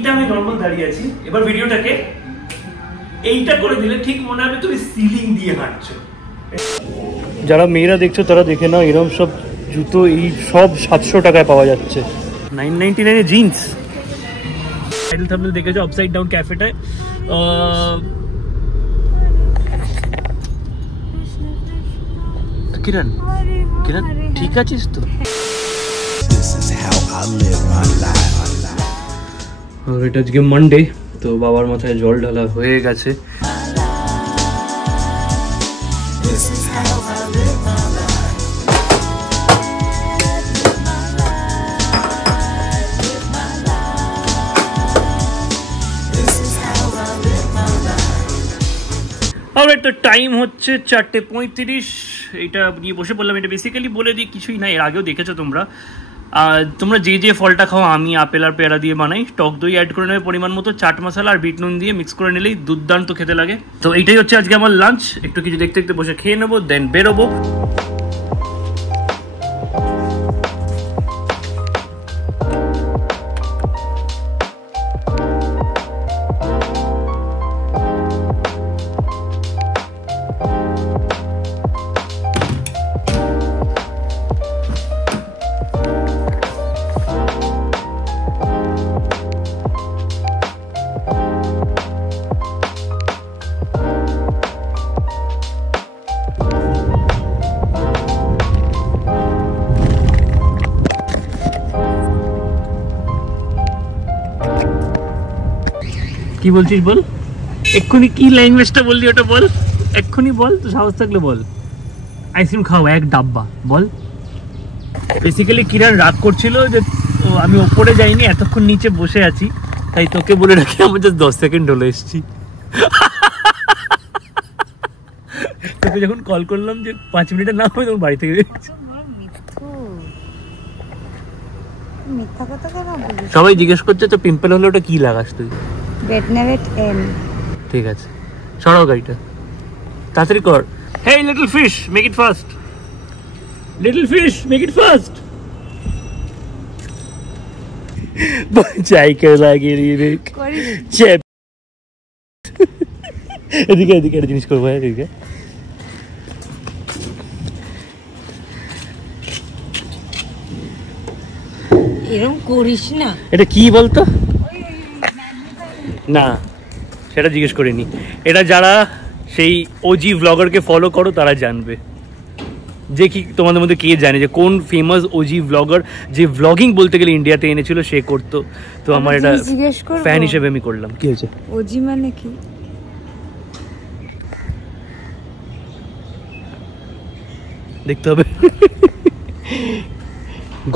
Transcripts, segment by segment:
এইটা আমি নরমাল দাঁড়িয়ে আছি, এবার ভিডিওটাকে এইটা করে দিলে ঠিক মনে হবে তুমি সিলিং দিয়ে হাঁটছো। যারা মেয়েরা দেখছো তারা দেখে নাও, এরকম সব জুতো এই সব 700 টাকায় পাওয়া যাচ্ছে। 999 জিন্স। টাইটেল থাম্বনেল দেখেছো আপসাইড ডাউন ক্যাফেটায়। কিরণ কিরণ ঠিক আছিস তো? এটা আজকে মানডে, তো বাবার মাথায় জল ঢালা হয়ে গেছে। তো টাইম হচ্ছে 4:35। এটা নিয়ে বসে পড়লাম। এটা বেসিক্যালি বলে দিই কিছুই না, এর আগেও দেখেছো তোমরা। তোমরা যে যে ফলটা খাও, আমি আপেল আর পেয়ারা দিয়ে বানাই। টক দই অ্যাড করে নেবে পরিমাণ মতো, চাট মশলা আর বিট নুন দিয়ে মিক্স করে নিলেই দুর্দান্ত খেতে লাগে। তো এইটাই হচ্ছে আজকে আমার লাঞ্চ। একটু কিছু দেখতে দেখতে বসে খেয়ে নেবো, দেন বেরোবো। কি বলছিস বল, এক্ষুনি কি ল্যাঙ্গুয়েজটা বললি ওটা বল, এক্ষুনি বল, তো সাহস থাকলে বল। আইসক্রিম খাও এক ডাব্বা, বল। বেসিক্যালি কিরণ রাগ করছিল যে আমি ওপরে যাইনি, এতক্ষণ নিচে বসে আছি, তাই তোকে বলে রাখি আমার জাস্ট 10 সেকেন্ড হলো এসছি। তোকে যখন কল করলাম যে 5 মিনিটের নাম হবে, তখন বাড়ি থেকে সবাই জিজ্ঞেস করছে তো পিম্পল হলে ওটা কি লাগাস তুই? ঠিক আছে, সরাও গাড়িটা, তাড়াতাড়ি কর। Hey little fish, make it fast. Little fish, make it fast. চাই কে লাগে রে চেপ। এদিকে এদিকে একটা জিনিস করবো, এদিকে এরকম করিস না। এটা কি বলতো? না সেটা জিজ্ঞেস করিনি। এটা যারা সেই ওজি ব্লগারকে ফলো করো তারা জানবে যে কি তোমাদের মধ্যে কে জানে যে কোন ফেমাস ওজি ব্লগার যে ব্লগিং বলতে গেলে ইন্ডিয়াতে এনেছিল সে করতো। তো আমার এটা ফ্যান হিসেবে আমি করলাম। কি হয়েছে? ওজি মানে কি দেখতে হবে।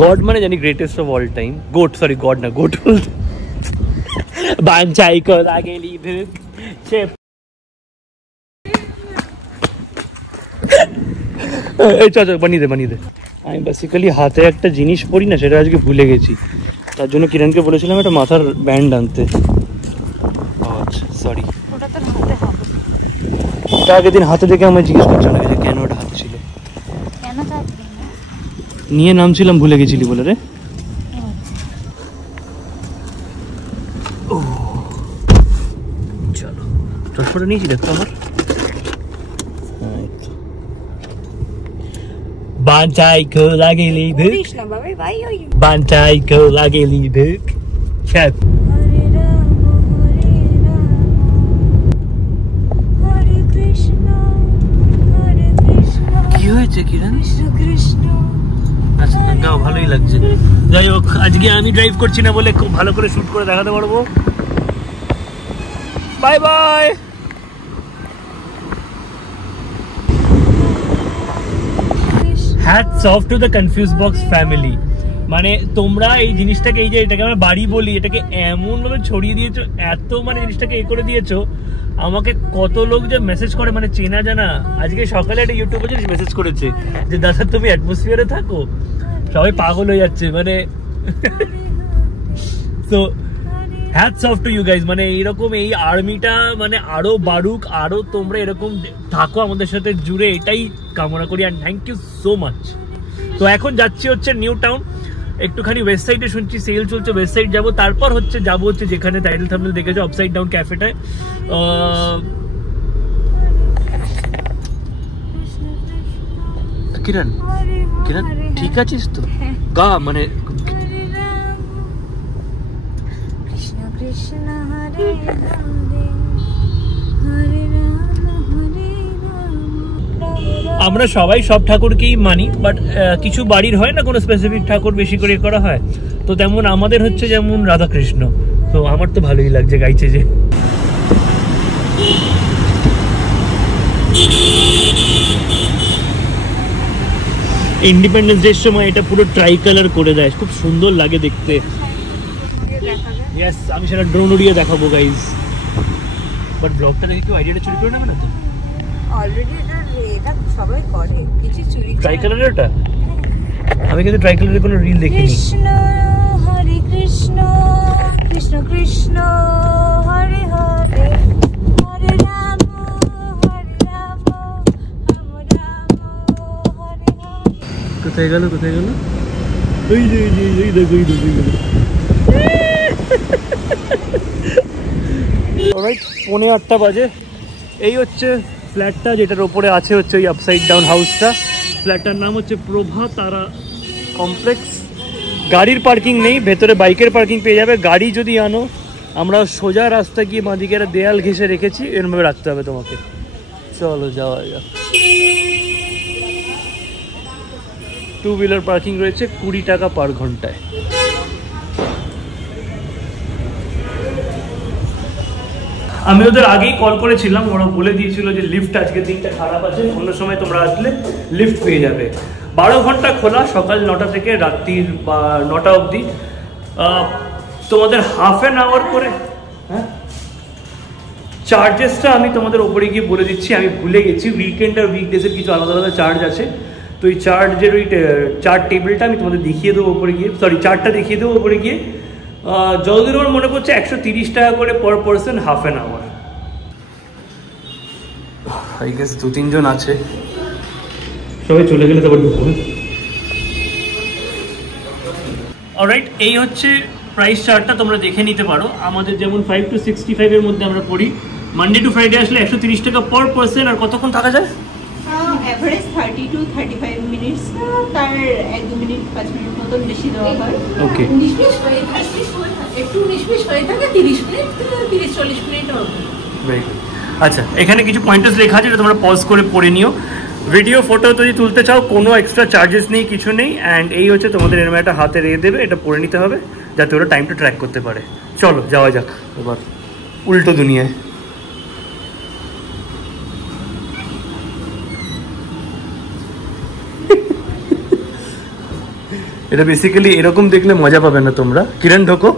গড মানে জানি greatest of all time. Goat, sorry god না, গোট বলতে বাঞ্চাই কো লাগেলি ভুক চেপ। এই চল বানিয়ে দে বানিয়ে দে। আমি বেসিক্যালি হাতে একটা জিনিস পরি না, সেটা আজকে ভুলে গেছি, তার জন্য কিরণকে বলেছিলাম একটা মাথার ব্যান্ড আনতে। আচ্ছা সরি, ওটা তো হাতে হবে। এটা আগের দিন হাতে দেখে আমায় জিজ্ঞেস করছে না যে কেন ওটা হাতে ছিল। কেন থাকবে না? নিয়ে নামছিলাম, ভুলে গেছিলি বলে রে। চলো চশমাটা নিয়েছি দেখতো আমার। বাঞ্চাই কো লাগেলি ভুক, কৃষ্ণ বাবা ভাই ওই বাঞ্চাই কো লাগেলি ভুক চেপ। কি হয়েছে কিরণ? আচ্ছা গাও, ভালোই লাগছে। যাই হোক, আজকে আমি ড্রাইভ করছি না বলে খুব ভালো করে শুট করে দেখাতে পারবো। Bye bye. Hats off to the confuse box family. মানে তোমরা এই জিনিসটাকে, এই যে এটাকে আমরা বাড়ি বলি, এটাকে এমন ভাবে ছড়িয়ে দিয়েছো, এত মানে জিনিসটাকে করে দিয়েছো। আমাকে কত লোক যে মেসেজ করে, মানে চেনা জানা। আজকে সকালে একটা ইউটিউবে মেসেজ করেছে যে দাদা তুমি অ্যাটমসফিয়ারে থাকো, সবাই পাগল হয়ে যাচ্ছে মানে। তো hats off to you guys. মানে এইরকম এই আর্মিটা মানে আরো বাড়ুক, আরো তোমরা এরকম থাকো আমাদের সাথে জুড়ে, এটাই কামনা করি। And thank you so much. তো এখন যাচ্ছি হচ্ছে নিউ টাউন। একটুখানি ওয়েস্ট সাইডে শুনছি সেল চলছে, ওয়েস্ট সাইড যাবো, তারপর হচ্ছে যাবো হচ্ছে যেখানে টাইটেল থাম্বনেল দেখেছো আপসাইড ডাউন ক্যাফেটায়। কিরণ কিরণ ঠিক আছিস তো? গা মানে কৃষ্ণ কৃষ্ণ হরে হরে হরে রাম হরে রাম। আমরা সবাই সব ঠাকুরকেই মানি, বাট কিছু বাড়ির হয় না কোনো স্পেসিফিক ঠাকুর বেশি করে করা হয়, তো তেমন আমাদের হচ্ছে যেমন রাধাকৃষ্ণ। তো আমার তো ভালোই লাগছে গাইছে যে। ইন্ডিপেন্ডেন্স ডের সময় এটা পুরো ট্রাই কালার করে দেয়, খুব সুন্দর লাগে দেখতে। ইয়েস, আমি সেটা ড্রোন উড়িয়ে দেখাবো গাইজ। বাট ব্লগটা দেখে কেউ আইডিয়াটা চুরি করে নেবে না তো? অলরেডি এটা সবাই করে, কিছু চুরি ট্রাই কালারের ওটা আমি কিন্তু ট্রাই কালারের কোনো রিল দেখিনি। কৃষ্ণ হরে কৃষ্ণ কৃষ্ণ কৃষ্ণ হরে হরে হরে রাম হরে রাম রাম রাম হরে হরে। কোথায় গেল কোথায় গেল? ওই যে এই দেখো এই দেখো। অলরাইট, 8:45 বাজে। এই হচ্ছে ফ্ল্যাটটা যেটার ওপরে আছে হচ্ছে ওই আপসাইড ডাউন হাউসটা। ফ্ল্যাটটার নাম হচ্ছে প্রভা তারা কমপ্লেক্স। গাড়ির পার্কিং নেই, ভেতরে বাইকের পার্কিং পেয়ে যাবে। গাড়ি যদি আনো, আমরা সোজা রাস্তা গিয়ে বাঁদিকে একটা দেয়াল ঘেঁষে রেখেছি, এরমভাবে রাখতে হবে তোমাকে। চলো যাওয়া যাক। 2 হুইলার পার্কিং রয়েছে, 20 টাকা পার ঘন্টায়। আমি ওদের আগেই কল করেছিলাম, ওরা বলে দিয়েছিল যে লিফট আজকে দিনটা খারাপ আছে, অন্য সময় তোমরা আসলে লিফট পেয়ে যাবে। 12 ঘন্টা খোলা, সকাল 9টা থেকে রাত্রির 9টা অবধি। তোমাদের হাফ অ্যান আওয়ার করে, হ্যাঁ, চার্জেসটা আমি তোমাদের ওপরে গিয়ে বলে দিচ্ছি, আমি ভুলে গেছি। উইকেন্ড আর উইকডেজের কিছু আলাদা আলাদা চার্জ আছে, তো এই চার্জের ওই চার্ট টেবিলটা আমি তোমাদের দেখিয়ে দেবো ওপরে গিয়ে, সরি চার্টটা দেখিয়ে দেবো ওপরে গিয়ে। যতদূর আমার মনে পড়ছে 130 টাকা করে per person half an hour. I guess 2-3 জন আছে, সবাই চলে গেলে তারপর ঢুকবে। অলরাইট, এই হচ্ছে প্রাইস চার্টটা, তোমরা দেখে নিতে পারো। আমাদের যেমন 5 to 65 এর মধ্যে আমরা পড়ি। মানডে টু ফ্রাইডে আসলে 130 টাকা পার পারসন। আর কতক্ষণ থাকা যায়? এভারেজ 30 to 35 মিনিটস, তার 1-2 মিনিট 5 মিনিট মতন বেশি দেওয়া হয়। ওকে, 19-20 হয়ে থাকে, একটু 19-20 হয়ে থাকে, 30 মিনিট 30-40 মিনিট হবে। Very good. আচ্ছা, এখানে কিছু পয়েন্টার্স লেখা আছে, তোমরা পজ করে পড়ে নিও। ভিডিও ফটো যদি তুলতে চাও কোনো এক্সট্রা চার্জেস নেই, কিছু নেই। অ্যান্ড এই হচ্ছে তোমাদের এরকম একটা হাতে রেখে দেবে, এটা পড়ে নিতে হবে যাতে ওরা টাইমটা ট্র্যাক করতে পারে। চলো যাওয়া যাক এবার উল্টো দুনিয়ায়। এটা বেসিক্যালি এরকম দেখলে মজা পাবে না তোমরা। কিরণ ঢোকো,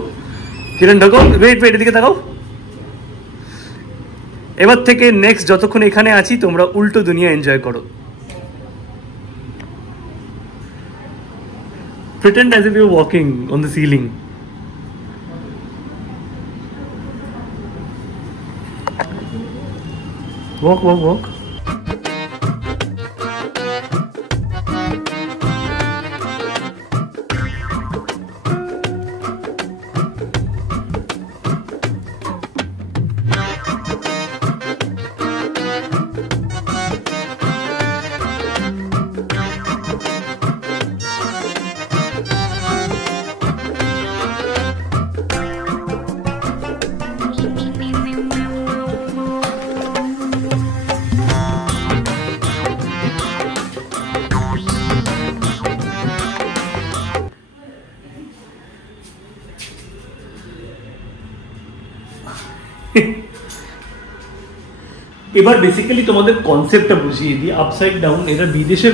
কিরণ ঢোকো, ওয়েট ওয়েট, এদিকে তাকাও। এবার থেকে নেক্সট যতক্ষণ এখানে আছি তোমরা উল্টো দুনিয়া এনজয় করো। Pretend as if you're walking on the ceiling. Walk, walk, walk. এবার বেসিক্যালি তোমাদের কনসেপ্টটা বুঝিয়ে দিই। আপসাইড ডাউন এটা বিদেশের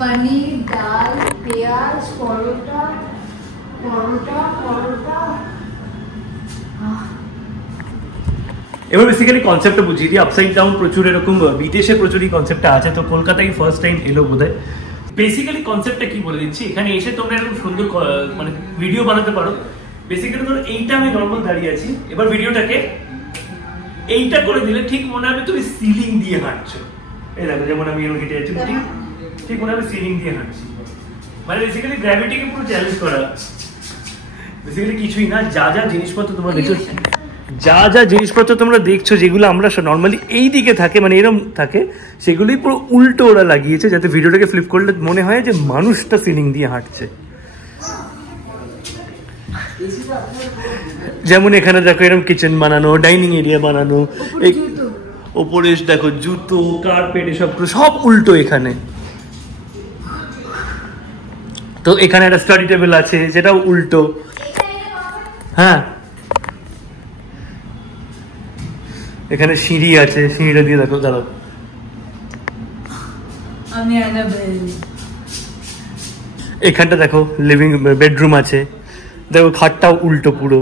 পনির, ডাল, পেঁয়াজ, পরোটা পরোটা পরোটা। এবার বেসিক্যালি কনসেপ্টটা বুঝিয়ে দিই। আপসাইড ডাউন প্রচুর এরকম বিদেশে প্রচুর এই কনসেপ্টটা আছে, তো কলকাতায় ফার্স্ট টাইম এলো বোধহয়। বেসিক্যালি কনসেপ্টটা কি বলে দিচ্ছি, এখানে এসে তোমরা এরকম সুন্দর মানে ভিডিও বানাতে পারো। বেসিক্যালি ধরো এইটা আমি নর্মাল দাঁড়িয়ে আছি, এবার ভিডিওটাকে এইটা করে দিলে ঠিক মনে হবে তুমি সিলিং দিয়ে হাঁটছো। এই দেখো, যেমন আমি এরকম হেঁটে যাচ্ছি, ঠিক ঠিক মনে হবে সিলিং দিয়ে হাঁটছি, মানে বেসিক্যালি গ্র্যাভিটিকে পুরো চ্যালেঞ্জ করা। বেসিক্যালি কিছুই না, যা যা জিনিসপত্র তোমরা দেখছো, যেগুলো আমরা নর্মালি এই দিকে থাকে, মানে এরকম থাকে, সেগুলোই পুরো উল্টো ওরা লাগিয়েছে, যাতে ভিডিওটাকে ফ্লিপ করলে মনে হয় যে মানুষটা সিলিং দিয়ে হাঁটছে। যেমন এখানে দেখো এরকম কিচেন বানানো, ডাইনিং এরিয়া বানানো, ওপরে দেখো জুতো, কার্পেট, এসব সব উল্টো এখানে। তো এখানে একটা স্টাডি টেবিল আছে, যেটাও উল্টো। হ্যাঁ, এখানে সিঁড়ি আছে, সিঁড়িটা দিয়ে দেখো, দাঁড়াও। এখানটা দেখো লিভিং বেডরুম আছে, দেখো খাটটাও উল্টো পুরো।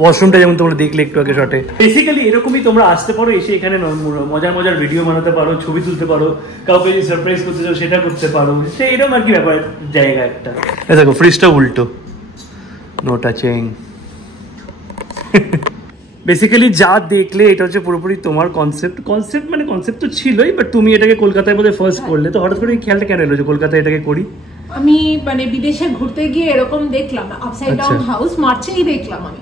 ওয়াশরুমটা যেমন তোমরা দেখলে একটু আগে শটে। বেসিক্যালি এরকমই তোমরা আসতে পারো, এসে এখানে মজার মজার ভিডিও বানাতে পারো, ছবি তুলতে পারো, কাউকে যদি সারপ্রাইজ করতে চাও সেটা করতে পারো, সে এরকম আর কি ব্যাপার জায়গা একটা। দেখো ফ্রিজটা উল্টো, নো টাচিং। বেসিক্যালি যা দেখলে এটা হচ্ছে পুরোপুরি তোমার কনসেপ্ট মানে কনসেপ্ট তো ছিলই, বাট তুমি এটাকে কলকাতায় বোধহয় ফার্স্ট করলে, তো হঠাৎ করে খেয়ালটা কেন এলো যে কলকাতায় এটাকে করি? আমি মানে বিদেশে ঘুরতে গিয়ে এরকম দেখলাম, আপসাইড ডাউন হাউস মার্চেই দেখলাম আমি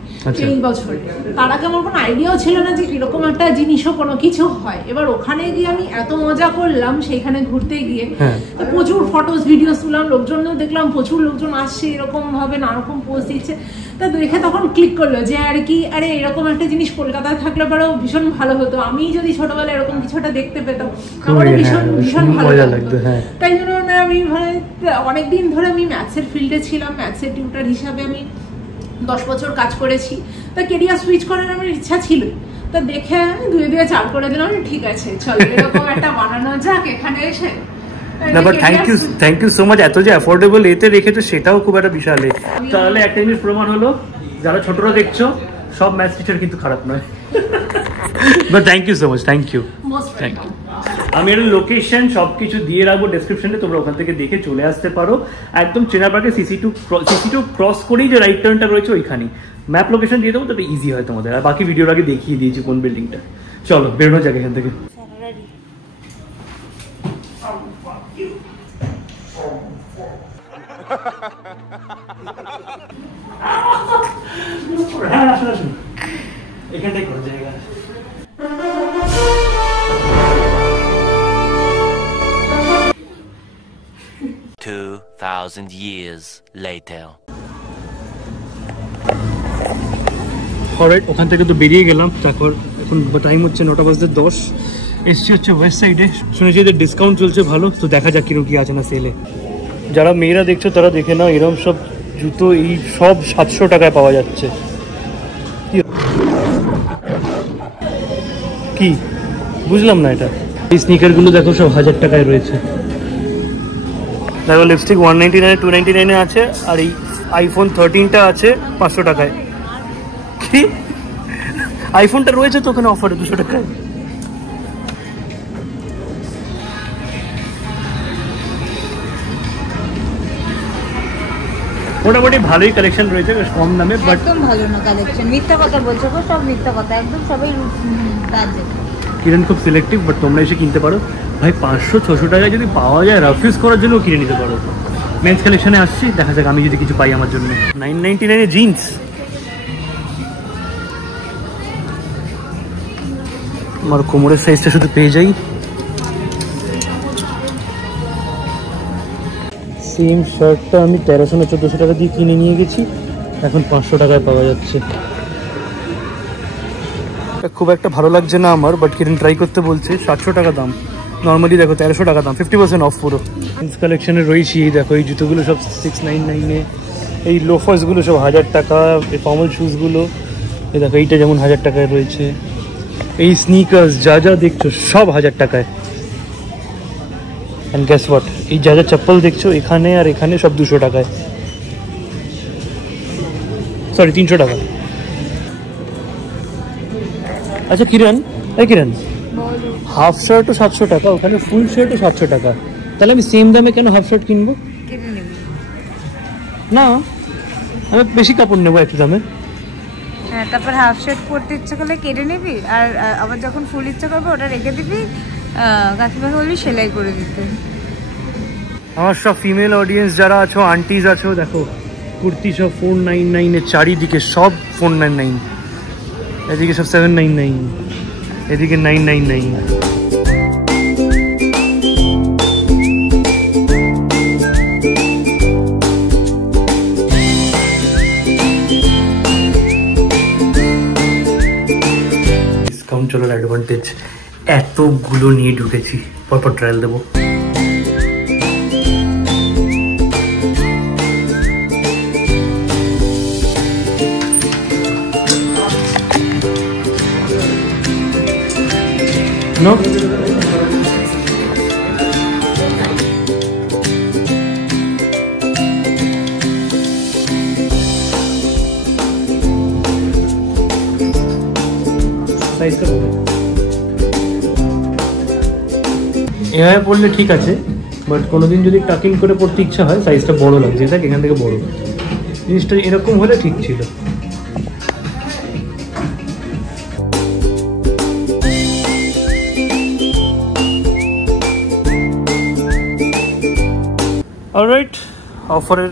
এই বছর। তার আগে আমার কোনো আইডিয়াও ছিল না যে এরকম একটা জিনিসও কোনো কিছু হয়। এবার ওখানে গিয়ে আমি এত মজা করলাম সেইখানে ঘুরতে গিয়ে, প্রচুর ফটোস ভিডিওস তুললাম, লোকজনও দেখলাম প্রচুর লোকজন আসছে এরকম ভাবে নানারকম পোস্ট দিচ্ছে। তা দেখে তখন ক্লিক করলো যে আর কি, আরে এরকম একটা জিনিস কলকাতায় থাকলে পরেও ভীষণ ভালো হতো। আমি যদি ছোটবেলায় এরকম কিছুটা দেখতে পেতাম আমারও ভীষণ ভীষণ ভালো লাগতো। তাই জন্য আমি অনেকদিন ধরে আমি ম্যাথসের ফিল্ডে ছিলাম, ম্যাথসের টিউটার হিসাবে আমি 10 বছর কাজ করেছি। তা কেরিয়ার সুইচ করার আমার ইচ্ছা ছিল। তা দেখে আমি 2 4 করে দিলাম, ঠিক আছে চলো এরকম একটা বানানো যাক এখানে এসে। না but thank you so much, এত যে অ্যাফোর্ডেবল এতে রেখেছো সেটাও খুব একটা বিশাল। তাহলে একটা জিনিস প্রমাণ হলো, যারা ছোটরা দেখছো সব ম্যাথস টিচার কিন্তু খারাপ নয়। But thank you so much, thank you. আমি এর লোকেশন সবকিছু দিয়ে রাখবো ডেসক্রিপশনে, তোমরা ওখান থেকে দেখে চলে আসতে পারো। একদম চেনারপাড়ে সিসি2 ক্রস করেই যে রাইট টার্নটা রয়েছে ওইখানে ম্যাপ লোকেশন দিয়ে দেবো, তাতে ইজি হয় তোমাদের। আর বাকি ভিডিওর আগে দেখিয়ে দিয়েছি কোন বিল্ডিংটা। চলো বেরোনো যাক এখান থেকে। এখানটাই কোনো জায়গা 2000 years later. অলরাইট, ওখান থেকে তো বেরিয়ে গেলাম। তারপর এখন টাইম হচ্ছে 9:10। এসছি হচ্ছে ওয়েস্ট সাইডে, শুনেছি যে ডিসকাউন্ট চলছে ভালো, তো দেখা যাক কিরকম কি আছে না সেলে। যারা মেয়েরা দেখছো তারা দেখে নাও, এরকম সব জুতো এই সব 700 টাকায় পাওয়া যাচ্ছে। কি বুঝলাম না এটা। এই স্নিকারগুলো দেখো সব 1000 টাকায় রয়েছে। দেখো লিপস্টিক 199 299 আছে, আর এই আইফোন 13টা আছে 500 টাকায়। কি আইফোনটা রয়েছে তো ওখানে অফারে 200 টাকায়। মোটামুটি ভালোই কালেকশন রয়েছে কম দামে, বাট একদম ভালো না কালেকশন। মিথ্যা কথা বলছো গো, সব মিথ্যা কথা, একদম সবাই বাজে। কিরণ খুব সিলেক্টিভ, বাট তোমরা এসে কিনতে পারো ভাই। 500-600 টাকায় যদি পাওয়া যায় রাফ ইউজ করার জন্য কিনে নিতে পারো। মেন্স কালেকশনে আসছি, দেখা যাক আমি যদি কিছু পাই আমার জন্য। 999 জিন্স, আমার কোমরের সাইজটা শুধু পেয়ে যাই। সেম শার্টটা আমি 1300-1400 টাকা দিয়ে কিনে নিয়ে গেছি, এখন 500 টাকায় পাওয়া যাচ্ছে। খুব একটা ভালো লাগছে না আমার, বাট কিরণ ট্রাই করতে বলছে। 700 টাকা দাম, নর্মালি দেখো 1300 টাকা দাম, 50% অফ পুরো। জিন্স কালেকশনে রয়েছি, দেখো এই জুতোগুলো সব 699-এ, এই লোফার্সগুলো সব 1000 টাকা, এই ফর্মাল শুজগুলো এই দেখো এইটা যেমন 1000 টাকায় রয়েছে। এই স্নিকার্স যা যা দেখছো সব 1000 টাকায়। অ্যান্ড গ্যাস হোয়াট, এই যা যা চপ্পল দেখছো এখানে আর এখানে সব 200 টাকায়, সরি 300 টাকা। আচ্ছা কিরণ, হাফ শার্টও 700 টাকা, ওখানে ফুল শার্টও 700 টাকা, তাহলে আমি সেম দামে কেন হাফ শার্ট কিনবো? না, আমি বেশি কাপড় নেবো একটু দামে। হ্যাঁ, তারপর হাফ শার্ট পরতে ইচ্ছা করলে কেটে নিবি, আর আবার যখন ফুল ইচ্ছা করবে ওটা রেখে দিবি, কাকিমাকে বলি সেলাই করে দিতে। আমার সব ফিমেল অডিয়েন্স যারা আছো, আন্টিজ আছো, দেখো কুর্তি সব 499 এর চারিদিকে সব 499, এদিকে সব 799, এদিকে 999। ডিসকাউন্ট চলার অ্যাডভান্টেজ, এতগুলো নিয়ে ঢুকেছি, পরপর ট্রায়াল দেবো। No? এভাবে পড়লে ঠিক আছে, বাট কোনোদিন যদি টাকিং করে পড়তে ইচ্ছা হয় সাইজটা বড় লাগছে, দেখ এখান থেকে বড়, জিনিসটা এরকম হলে ঠিক ছিল। অলরাইট, অফারের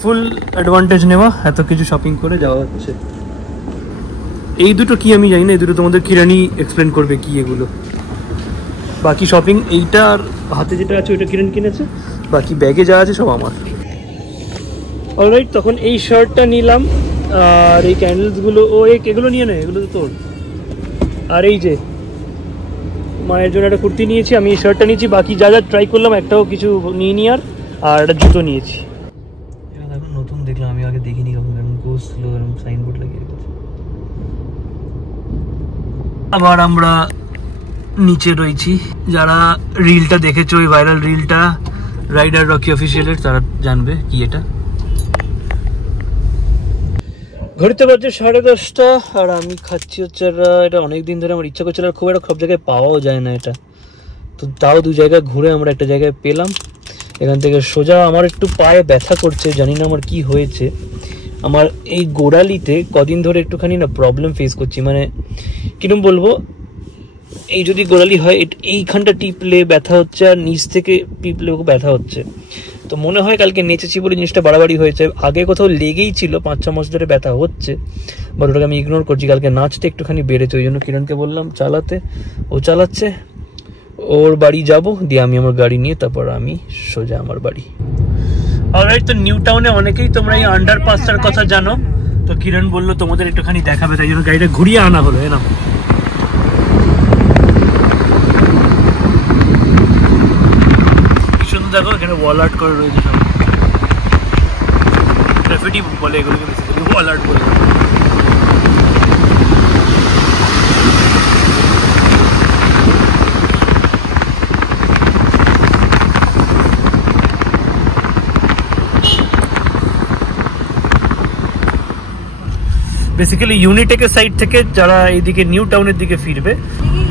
ফুল অ্যাডভান্টেজ নেওয়া, এত কিছু শপিং করে যাওয়া হচ্ছে। এই দুটো কি আমি জানি না, এই দুটো তোমাদের কিরানি এক্সপ্লেন করবে কি এগুলো। বাকি শপিং এইটা আর হাতে যেটা আছে ওইটা কিরান কিনেছে, বাকি ব্যাগে যা আছে সব আমার। অলরাইট, তখন এই শার্টটা নিলাম, আর এই ক্যান্ডেলসগুলো এগুলো নিয়ে নেয়, এগুলো তো তোর। আর এই যে মায়ের জন্য একটা কুর্তি নিয়েছি, আমি এই শার্টটা নিয়েছি, বাকি যা যা ট্রাই করলাম একটাও কিছু নিয়ে নি। আর একটা জুতো নিয়েছি। এখন নতুন দেখলাম, আমি আগে দেখিনি কখন, এরকম সাইনবোর্ড লাগিয়ে রেখেছে। আবার আমরা নিচে রয়েছি, যারা রিলটা দেখেছো, ওই ভাইরাল রিলটা রাইডার রকি অফিসিয়ালের, তারা জানবে কি এটা। ঘড়িতে বাজে 10:30, আর আমি খাচ্ছি হচ্ছে এটা অনেকদিন ধরে আমার ইচ্ছা করছিল, আর খুব একটা সব জায়গায় পাওয়াও যায় না এটা, তো তাও দু জায়গায় ঘুরে আমরা একটা জায়গায় পেলাম। এখান থেকে সোজা, আমার একটু পায়ে ব্যথা করছে, জানি না আমার কি হয়েছে। আমার এই গোড়ালিতে কদিন ধরে একটুখানি না প্রবলেম ফেস করছি, মানে কিরকম বলবো, এই যদি গোড়ালি হয় এইখানটা টিপলে ব্যথা হচ্ছে, আর নিচ থেকে টিপলেও ব্যথা হচ্ছে। তো মনে হয় কালকে নেচেছি বলে জিনিসটা বাড়াবাড়ি হয়েছে, আগে কোথাও লেগেই ছিল, 5-6 মাস ধরে ব্যথা হচ্ছে, বাট ওটাকে আমি ইগনোর করছি। কালকে নাচতে একটুখানি বেড়েছে, ওই জন্য কিরণকে বললাম চালাতে, ও চালাচ্ছে। ওর বাড়ি যাব, দিয়ে আমি আমার গাড়ি নিয়ে তারপর আমি সোজা আমার বাড়ি। অলরাইট, তো নিউ টাউনে অনেকেই তোমরা এই আন্ডারপাসটার কথা জানো, তো কিরণ বললো তোমাদের একটুখানি দেখাবে, তাই জন্য গাড়িটা ঘুরিয়ে আনা হলো। এরকম সুন্দর, দেখো এখানে ওয়াল আর্ট করে রয়েছে, সব গ্রাফিটি বলে এগুলোকে, বেসিক্যালি ওয়াল আর্ট বলে। বেসিক্যালি ইউনিটেকের সাইড থেকে যারা এইদিকে নিউ টাউনের দিকে ফিরবে,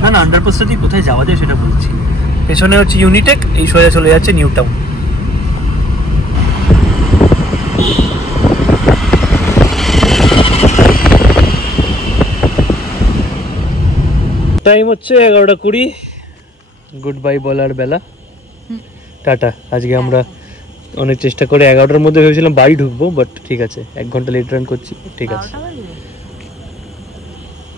না না আন্ডারপাসটা দিয়ে কোথায় যাওয়া যায় সেটা বলছি। পেছনে হচ্ছে ইউনিটেক, এই সোজা চলে যাচ্ছে নিউ টাউন। টাইম হচ্ছে 11:20, গুড বাই বলার বেলা, টাটা। আজকে আমরা অনেক চেষ্টা করে 11টার মধ্যে ভেবেছিলাম বাড়ি ঢুকবো, বাট ঠিক আছে 1 ঘন্টা লেট রান করছি, ঠিক আছে।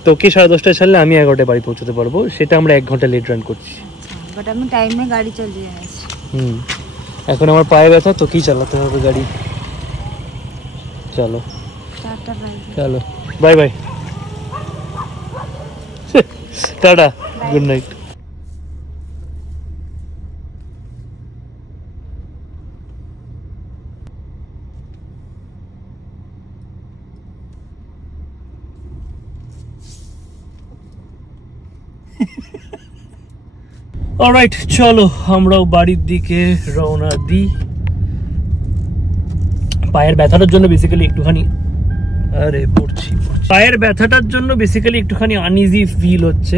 তোকে 10:30টায় ছাড়লে আমি 11টায় বাড়ি পৌঁছতে পারবো, সেটা আমরা 1 ঘন্টা লেট রান করছি, বাট আমি টাইমে গাড়ি চালিয়ে আসছি। এখন আমার পায়ে ব্যথা, তোকেই চালাতে হবে গাড়ি। চলো টাটা, বাই। চলো bye bye, tata, good night. Alright, চলো আমরাও বাড়ির দিকে রওনা দিই। পায়ের ব্যথাটার জন্য বেসিক্যালি একটুখানি পায়ের ব্যথাটার জন্য বেসিক্যালি একটুখানি আনইজি ফিল হচ্ছে।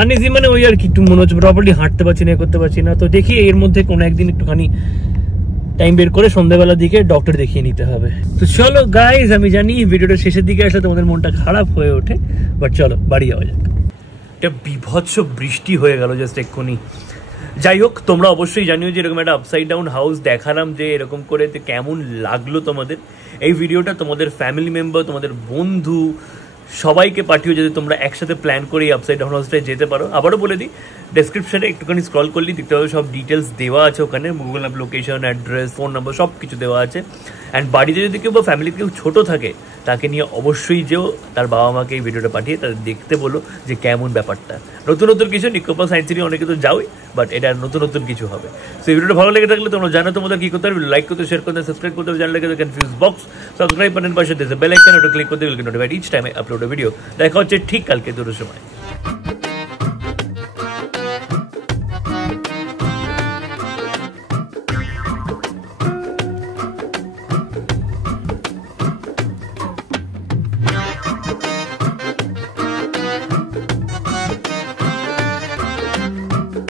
আনইজি মানে ওই আর কি, একটু মনে হচ্ছে প্রপারলি হাঁটতে পারছি না, করতে পারছি না। তো দেখি এর মধ্যে কোনো একদিন একটুখানি টাইম বের করে সন্ধ্যাবেলার দিকে ডক্টর দেখিয়ে নিতে হবে। তো চলো গাইজ, আমি জানি ভিডিওটা শেষের দিকে আসলে তোমাদের মনটা খারাপ হয়ে ওঠে, বাট চলো বাড়ি যাওয়া যাক। একটা বিভৎস বৃষ্টি হয়ে গেল জাস্ট এক্ষুনি। যাই হোক, তোমরা অবশ্যই জানিও যে এরকম একটা আপসাইড ডাউন হাউস দেখালাম যে এরকম করে কেমন লাগলো তোমাদের। এই ভিডিওটা তোমাদের ফ্যামিলি মেম্বার, তোমাদের বন্ধু সবাইকে পাঠিও যদি তোমরা একসাথে প্ল্যান করে এই আপসাইড ডাউন হাউসটায় যেতে পারো। আবারও বলে দিই, ডেসক্রিপশনে একটুখানি স্ক্রল করলেই দেখতে পাবে সব ডিটেলস দেওয়া আছে ওখানে, Google map location, address, phone number সব কিছু দেওয়া আছে। অ্যান্ড বাড়িতে যদি কেউ বা ফ্যামিলিতে কেউ ছোটো থাকে তাকে নিয়ে অবশ্যই যেও, তার বাবা মাকে এই ভিডিওটা পাঠিয়ে তাদের দেখতে বলো যে কেমন ব্যাপারটা। নতুন নতুন কিছু, নিকোপাস সায়েন্স সিটি অনেকে তো যাওই, বাট এটা নতুন নতুন কিছু হবে। সো এই ভিডিওটা ভালো লেগে থাকলে তোমরা জানো তোমাদের কী করতে হবে, লাইক করতে, শেয়ার করতে, সাবস্ক্রাইব করতে, জানলে কনফিউজ বক্স সাবস্ক্রাইব বাটন পাশে বেল আইকন ওটা ক্লিক করতে notified each time upload video. দেখা হচ্ছে ঠিক কালকে দুটোর সময়।